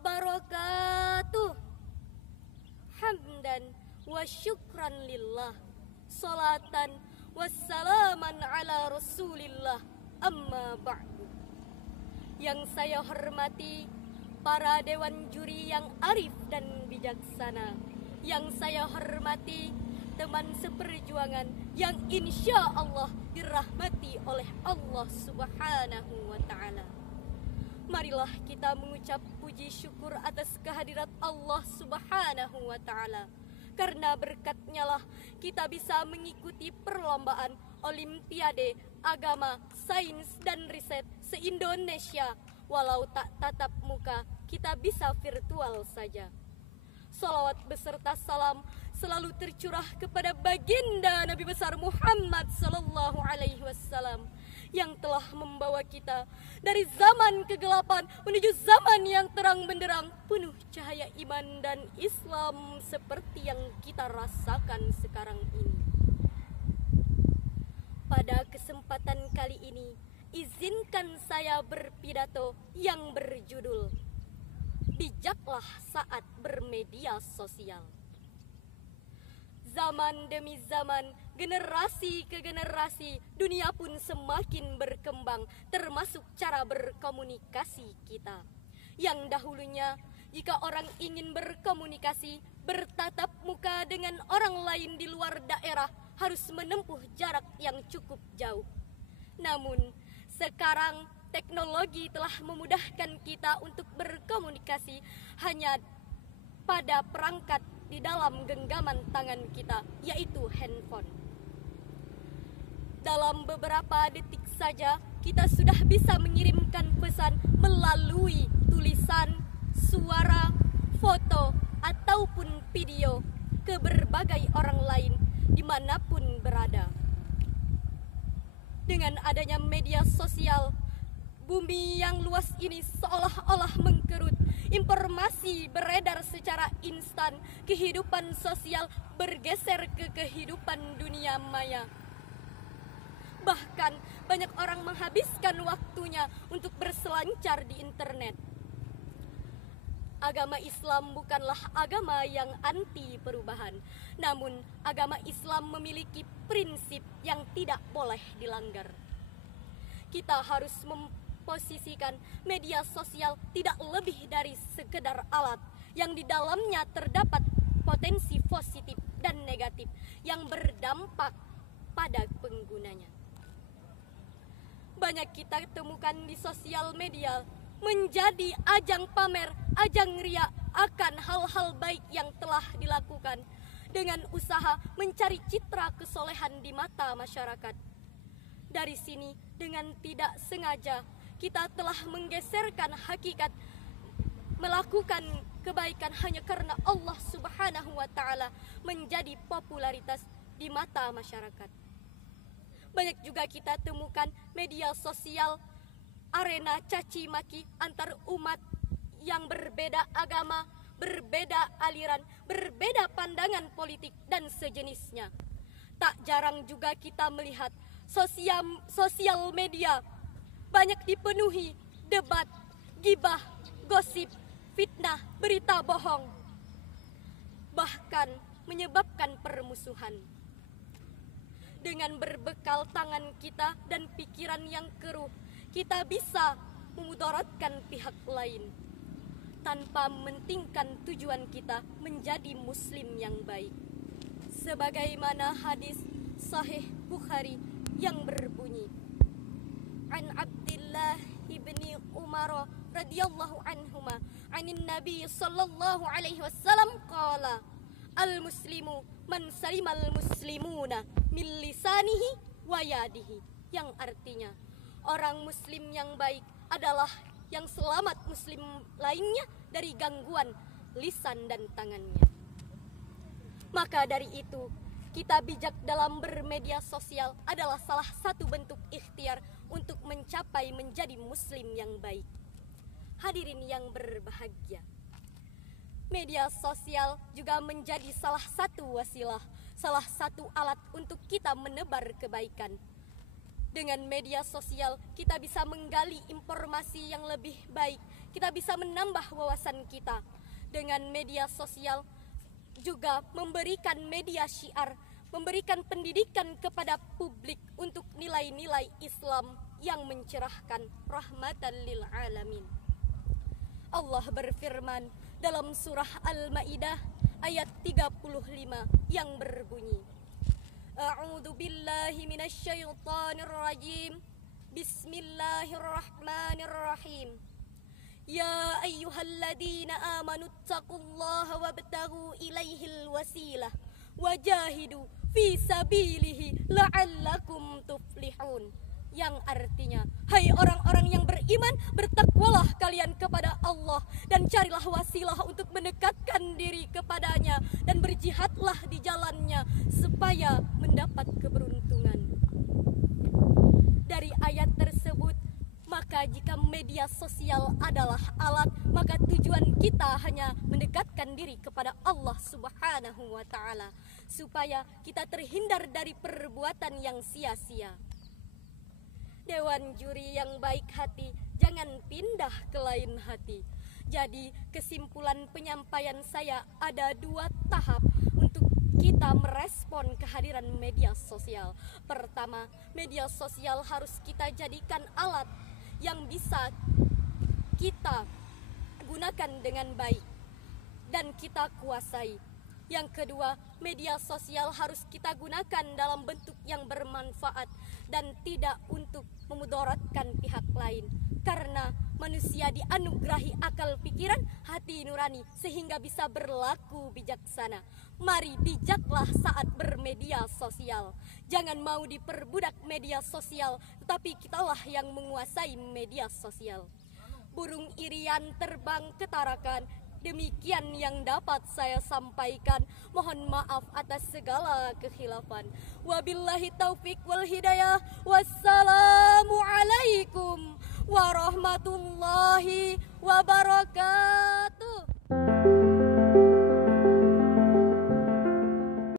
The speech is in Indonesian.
wabarakatuh. Hamdan wa syukran lillah, salatan wassalaman ala rasulillah, amma ba'du. Yang saya hormati para dewan juri yang arif dan bijaksana, yang saya hormati teman seperjuangan yang insya Allah dirahmati oleh Allah Subhanahu wa Ta'ala. Marilah kita mengucap puji syukur atas kehadirat Allah Subhanahu wa Ta'ala. Karena berkatnya lah kita bisa mengikuti perlombaan Olimpiade Agama, Sains dan Riset se-Indonesia. Walau tak tatap muka, kita bisa virtual saja. Salawat beserta salam selalu tercurah kepada baginda Nabi besar Muhammad sallallahu alaihi wasallam yang telah membawa kita dari zaman kegelapan menuju zaman yang terang benderang penuh cahaya iman dan Islam seperti yang kita rasakan sekarang ini. Pada kesempatan kali ini, izinkan saya berpidato yang berjudul Bijaklah Saat Bermedia Sosial. Zaman demi zaman, generasi ke generasi, dunia pun semakin berkembang, termasuk cara berkomunikasi kita. Yang dahulunya, jika orang ingin berkomunikasi, bertatap muka dengan orang lain di luar daerah, harus menempuh jarak yang cukup jauh. Namun, sekarang teknologi telah memudahkan kita untuk berkomunikasi hanya pada perangkat di dalam genggaman tangan kita, yaitu handphone. Dalam beberapa detik saja, kita sudah bisa mengirimkan pesan melalui tulisan, suara, foto, ataupun video ke berbagai orang lain dimanapun berada. Dengan adanya media sosial, bumi yang luas ini seolah-olah mengkerut. Informasi beredar secara instan, kehidupan sosial bergeser ke kehidupan dunia maya. Bahkan banyak orang menghabiskan waktunya untuk berselancar di internet. Agama Islam bukanlah agama yang anti perubahan, namun agama Islam memiliki prinsip yang tidak boleh dilanggar. Kita harus memposisikan media sosial tidak lebih dari sekedar alat yang di dalamnya terdapat potensi positif dan negatif yang berdampak pada penggunanya. Banyak kita temukan di sosial media menjadi ajang pamer, ajang ria akan hal-hal baik yang telah dilakukan dengan usaha mencari citra kesolehan di mata masyarakat. Dari sini, dengan tidak sengaja, kita telah menggeserkan hakikat melakukan kebaikan hanya karena Allah Subhanahu wa Ta'ala menjadi popularitas di mata masyarakat. Banyak juga kita temukan media sosial arena caci maki antar umat yang berbeda agama, berbeda aliran, berbeda pandangan politik dan sejenisnya. Tak jarang juga kita melihat sosial media banyak dipenuhi debat, gibah, gosip, fitnah, berita bohong, bahkan menyebabkan permusuhan. Dengan berbekal tangan kita dan pikiran yang keruh, kita bisa memudaratkan pihak lain tanpa mementingkan tujuan kita menjadi muslim yang baik. Sebagaimana hadis sahih Bukhari yang berbunyi, An Abdullah ibni Umar radhiyallahu anhuma, anin Nabi sallallahu alaihi wasallam qala, al-muslimu man salimal muslimuna min lisanihi wa yadihi, yang artinya orang muslim yang baik adalah yang selamat muslim lainnya dari gangguan lisan dan tangannya. Maka dari itu, kita bijak dalam bermedia sosial adalah salah satu bentuk ikhtiar untuk mencapai menjadi muslim yang baik. Hadirin yang berbahagia, media sosial juga menjadi salah satu wasilah, salah satu alat untuk kita menebar kebaikan. Dengan media sosial, kita bisa menggali informasi yang lebih baik, kita bisa menambah wawasan kita. Dengan media sosial juga memberikan media syiar, memberikan pendidikan kepada publik untuk nilai-nilai Islam yang mencerahkan, rahmatan lil alamin. Allah berfirman dalam surah Al-Maidah ayat 35 yang berbunyi, A'udzu billahi minasyaitonir rajim. Bismillahirrahmanirrahim. Ya ayyuhalladzina amanu taqullaha wabtaghu ilaihil wasilah wajahidu fi sabilihi la'allakum tuflihun. Yang artinya, hai orang-orang yang beriman, bertakwalah kalian kepada Allah dan carilah wasilah untuk mendekatkan diri kepadanya dan berjihadlah di jalannya supaya mendapat keberuntungan. Dari ayat tersebut, maka jika media sosial adalah alat, maka tujuan kita hanya mendekatkan diri kepada Allah Subhanahu wa Ta'ala, supaya kita terhindar dari perbuatan yang sia-sia. Dewan juri yang baik hati, jangan pindah ke lain hati. Jadi kesimpulan penyampaian saya ada 2 tahap untuk kita merespon kehadiran media sosial. Pertama, media sosial harus kita jadikan alat yang bisa kita gunakan dengan baik dan kita kuasai. Yang kedua, media sosial harus kita gunakan dalam bentuk yang bermanfaat dan tidak untuk memudaratkan pihak lain. Karena manusia dianugerahi akal pikiran, hati nurani, sehingga bisa berlaku bijaksana. Mari bijaklah saat bermedia sosial. Jangan mau diperbudak media sosial, tetapi kitalah yang menguasai media sosial. Burung irian terbang ketarakan. Demikian yang dapat saya sampaikan. Mohon maaf atas segala kekhilafan. Wabillahi taufik wal hidayah. Wassalamualaikum warahmatullahi wabarakatuh.